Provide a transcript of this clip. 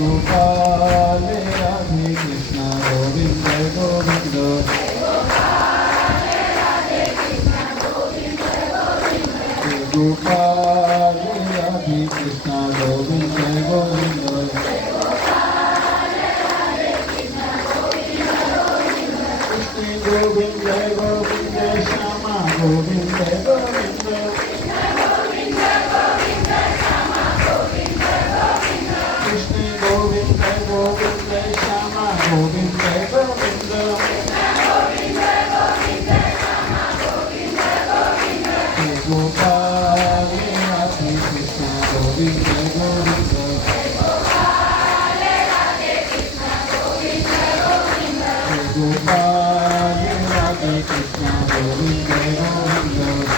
Gopal Radhe Krishna Govinda Govinda Gopal Radhe Krishna Govinda Govinda Krishna Govinda Govinda Shama Govinda Govinda Krishna Govinda Govinda Shama Govinda Govinda Gopal Radhe Krishna Govinda Govinda Gopal Radhe Krishna Govinda Govinda